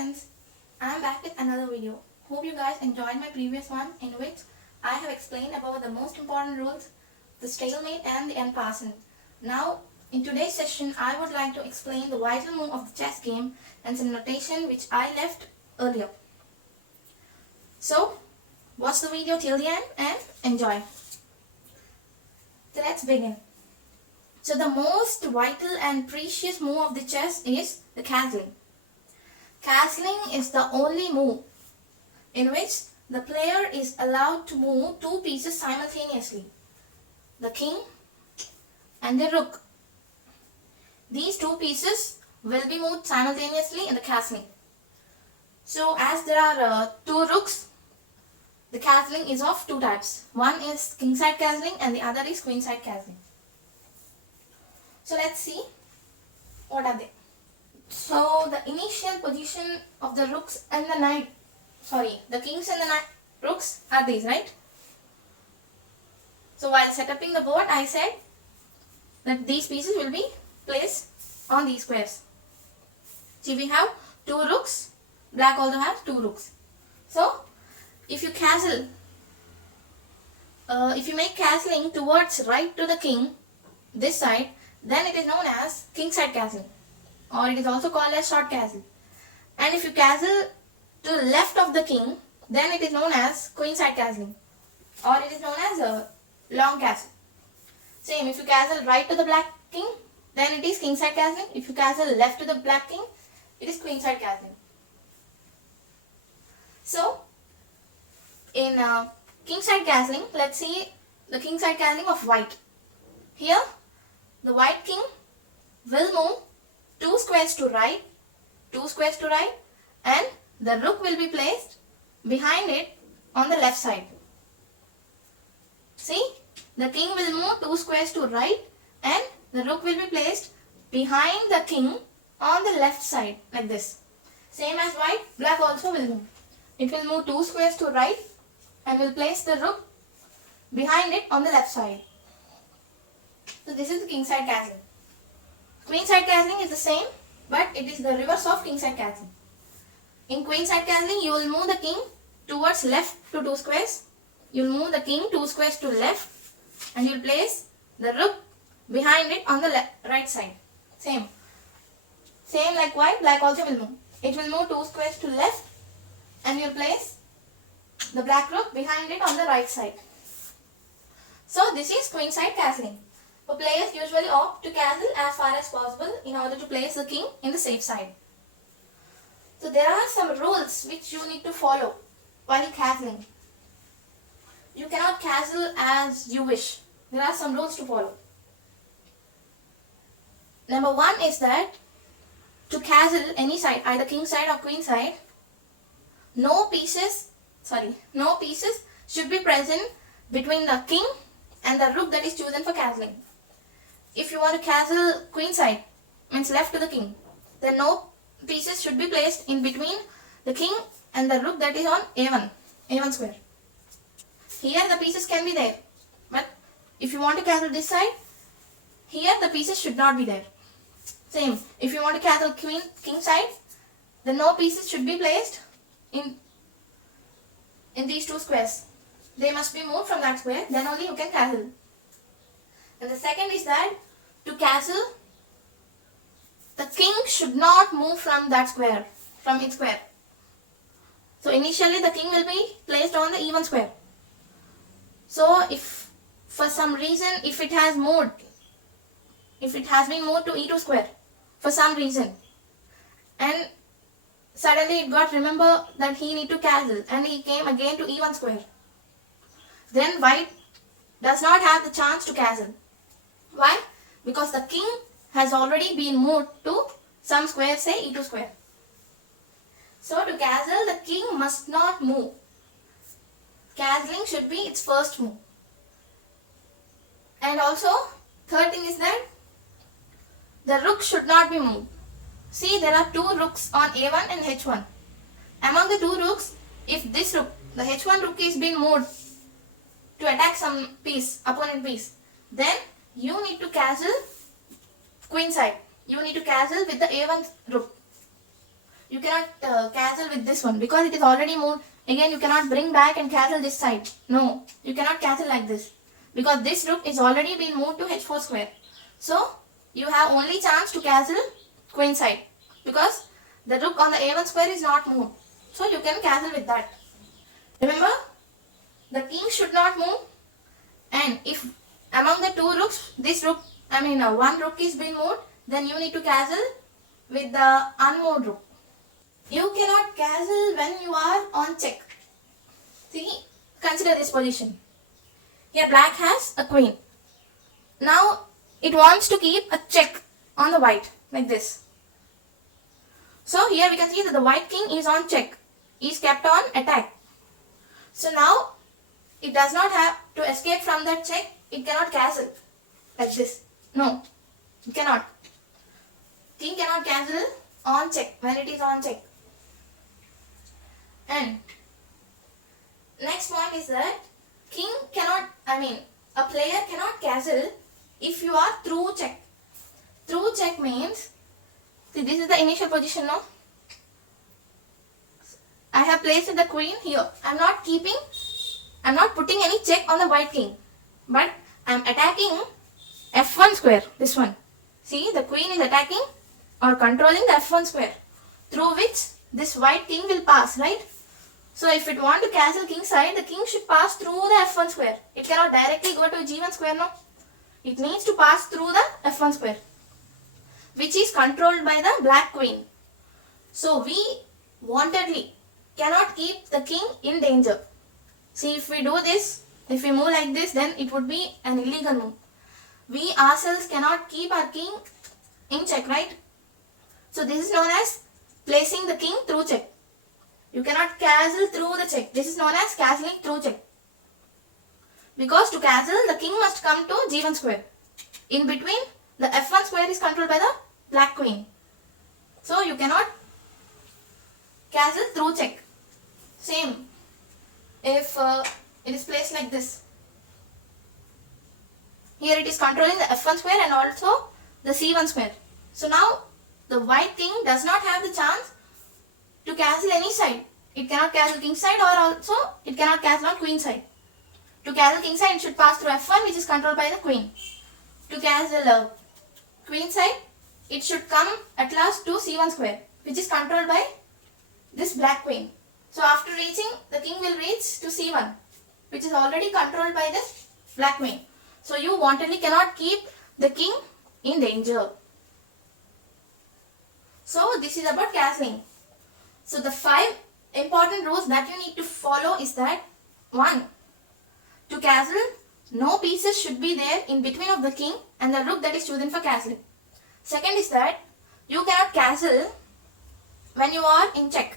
friends, I am back with another video. Hope you guys enjoyed my previous one in which I have explained about the most important rules, the stalemate and the end passant. Now in today's session I would like to explain the vital move of the chess game and some notation which I left earlier. So watch the video till the end and enjoy. So let's begin. So the most vital and precious move of the chess is the castling. Castling is the only move in which the player is allowed to move two pieces simultaneously, the king and the rook. These two pieces will be moved simultaneously in the castling. So as there are two rooks, the castling is of two types. One is kingside castling and the other is queenside castling. So let's see what are they. So the initial position of the rooks and the kings and the rooks are these, right? So while setting the board, I said that these pieces will be placed on these squares. See, we have two rooks, black also has two rooks. So if you castle, if you make castling towards right to the king, this side, then it is known as kingside castling, or it is also called as short castle. And if you castle to the left of the king, then it is known as queenside castling, or it is known as a long castle. Same, if you castle right to the black king, then it is kingside castling. If you castle left to the black king, it is queenside castling. So in kingside castling, let's see the kingside castling of white. Here the white king will move two squares to right, and the rook will be placed behind it on the left side. See, the king will move two squares to right and the rook will be placed behind the king on the left side like this. Same as white, black also will move. It will move two squares to right and will place the rook behind it on the left side. So this is the kingside castling. Queenside castling is the same, but it is the reverse of kingside castling. In queenside castling, you will move the king towards left to two squares. You will move the king two squares to left and you will place the rook behind it on the right side. Same like white, black also will move. It will move two squares to left and you will place the black rook behind it on the right side. So this is queenside castling. So players usually opt to castle as far as possible in order to place the king in the safe side. So there are some rules which you need to follow while castling. You cannot castle as you wish. There are some rules to follow. Number one is that to castle any side, either king side or queen side, no pieces should be present between the king and the rook that is chosen for castling. If you want to castle queen side, means left to the king, then no pieces should be placed in between the king and the rook that is on A1 square. Here the pieces can be there, but if you want to castle this side, here the pieces should not be there. Same, if you want to castle king side, then no pieces should be placed in these two squares. They must be moved from that square, then only you can castle. And the second is that to castle, the king should not move from that square, from its square. So initially the king will be placed on the E1 square. So if for some reason, if it has been moved to E2 square for some reason, and suddenly it got remember that he need to castle and he came again to E1 square, then white does not have the chance to castle. Why? Because the king has already been moved to some square, say E2 square. So to castle, the king must not move. Castling should be its first move. And also, third thing is that the rook should not be moved. See, there are two rooks on A1 and H1. Among the two rooks, if this rook, the H1 rook, is being moved to attack some piece, opponent piece, then you need to castle queen side. You need to castle with the A1 rook. you cannot cancel with this one because it is already moved. Again, you cannot bring back and cancel this side. No, you cannot cancel like this because this rook is already been moved to h4 square. So you have only chance to cancel queen side because the rook on the a1 square is not moved. So you can cancel with that. Remember, the king should not move, and if among the two rooks, this rook, one rook is being moved, then you need to cancel with the unmoved rook. You cannot cancel when you are on check. See, consider this position. Here black has a queen. Now it wants to keep a check on the white like this. So here we can see that the white king is on check. Is kept on attack. So now it does not have to escape from that check. It cannot cancel like this. No, it cannot. King cannot cancel on check when it is on check. And next point is that king cannot, a player cannot cancel if you are through check. Through check means, see, this is the initial position now. I have placed the queen here. I am not putting any check on the white king, but I am attacking f1 square, this one. See, the queen is attacking or controlling the f1 square through which this white king will pass, right? So if it want to cancel king side, the king should pass through the f1 square. It cannot directly go to g1 square, no. It needs to pass through the f1 square, which is controlled by the black queen. So we wantedly cannot keep the king in danger. See, if we do this, if we move like this, then it would be an illegal move. We ourselves cannot keep our king in check, right? So this is known as placing the king through check. You cannot cancel through the check. This is known as cancelling through check. Because to cancel, the king must come to g1 square. In between, the f1 square is controlled by the black queen. So you cannot cancel through check. Same if it is placed like this. Here it is controlling the f1 square and also the c1 square. So now the white king does not have the chance to cancel any side. It cannot cancel king side, or also it cannot cancel on queen side. To cancel king side, it should pass through f1, which is controlled by the queen. To cancel queen side, it should come at last to c1 square, which is controlled by this black queen. So after reaching, the king will reach to c1, which is already controlled by this black queen. So you wantedly cannot keep the king in danger. So this is about cancelling. So the 5 important rules that you need to follow is that 1. To cancel, no pieces should be there in between of the king and the rook that is chosen for cancelling. Second is that you cannot cancel when you are in check.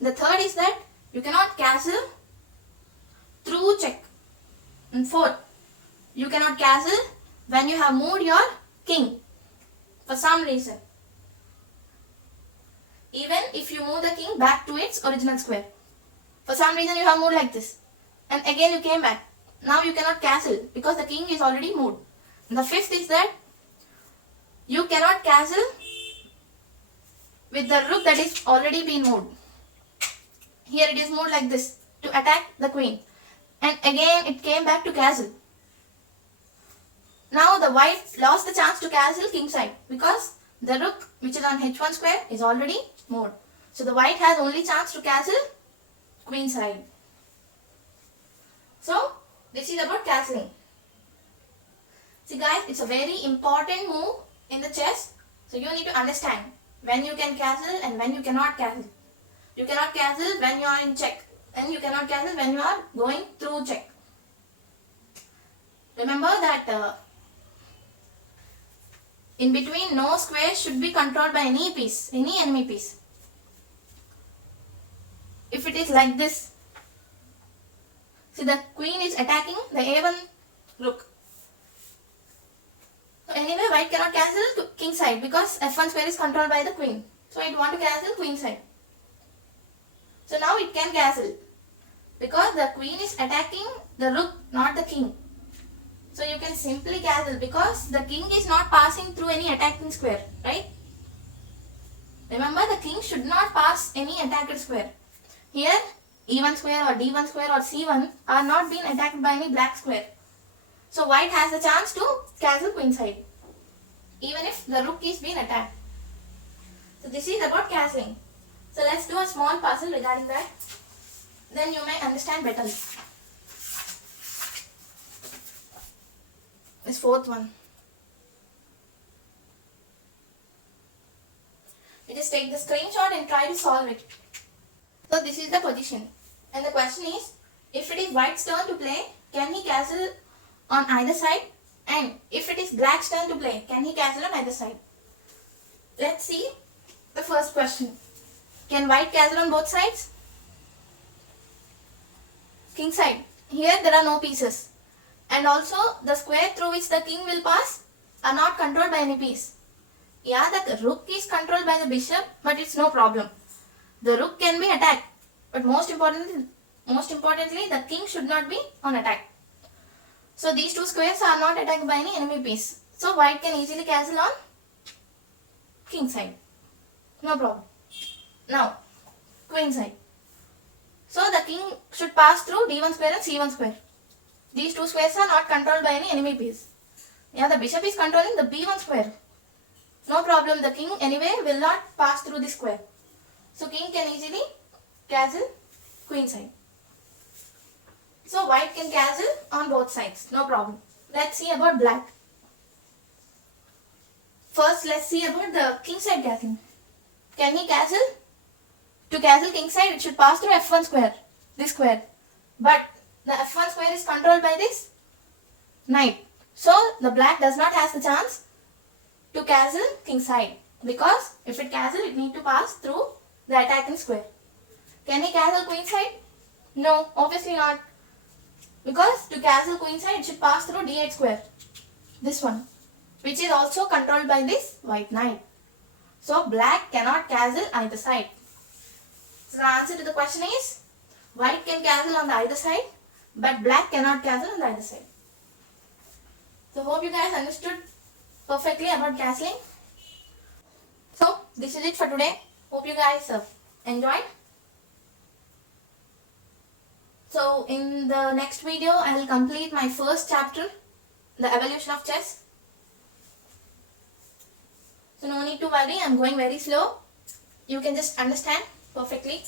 The third is that you cannot cancel through check. And 4. You cannot cancel when you have moved your king for some reason. Even if you move the king back to its original square. For some reason you have moved like this. And again you came back. Now you cannot cancel because the king is already moved. And the 5th is that you cannot cancel with the rook that is already been moved. Here it is moved like this to attack the queen. And again it came back to cancel. Now the white lost the chance to cancel king side because the rook which is on h1 square is already moved. So the white has only chance to cancel queen side. So this is about cancelling. See guys, it's a very important move in the chess. So you need to understand when you can cancel and when you cannot cancel. You cannot cancel when you are in check, and you cannot cancel when you are going through check. Remember that in between no square should be controlled by any piece, any enemy piece. If it is like this, see the queen is attacking the a1 rook. So anyway, white cannot cancel king side because f1 square is controlled by the queen. So it want to cancel queen side. So now it can cancel because the queen is attacking the rook, not the king. So you can simply cancel because the king is not passing through any attacking square, right? Remember, the king should not pass any attacked square. Here, E1 square or D1 square or C1 are not being attacked by any black square. So white has the chance to castle queenside, even if the rook is being attacked. So this is about castling. So let's do a small puzzle regarding that. Then you may understand better. This fourth one. You just take the screenshot and try to solve it. So this is the position. And the question is, if it is white's turn to play, can he castle on either side? And if it is black's turn to play, can he castle on either side? Let's see the first question. Can white castle on both sides? King side. Here there are no pieces. And also the square through which the king will pass are not controlled by any piece. Yeah, the rook is controlled by the bishop, but it's no problem. The rook can be attacked. But most importantly, the king should not be on attack. So these two squares are not attacked by any enemy piece. So white can easily castle on king side. No problem. Now, queen side. So the king should pass through D1 square and C1 square. These two squares are not controlled by any enemy piece. Yeah, the bishop is controlling the B1 square. No problem, the king anyway will not pass through the square. So king can easily castle queen side. So white can castle on both sides. No problem. Let's see about black. First, let's see about the king side castling. Can he castle? To castle king side, it should pass through F1 square. This square. But the F1 square is controlled by this knight. So the black does not have the chance to castle king side. Because if it castle, it need to pass through the attacking square. Can he castle queen side? No, obviously not. Because to castle queen side, it should pass through D8 square. This one. Which is also controlled by this white knight. So black cannot castle either side. So the answer to the question is, white can castle on the either side, but black cannot castle on the other side. So hope you guys understood perfectly about castling. So this is it for today. Hope you guys enjoyed. So in the next video, I will complete my first chapter, the evolution of chess. So no need to worry, I am going very slow. You can just understand perfectly.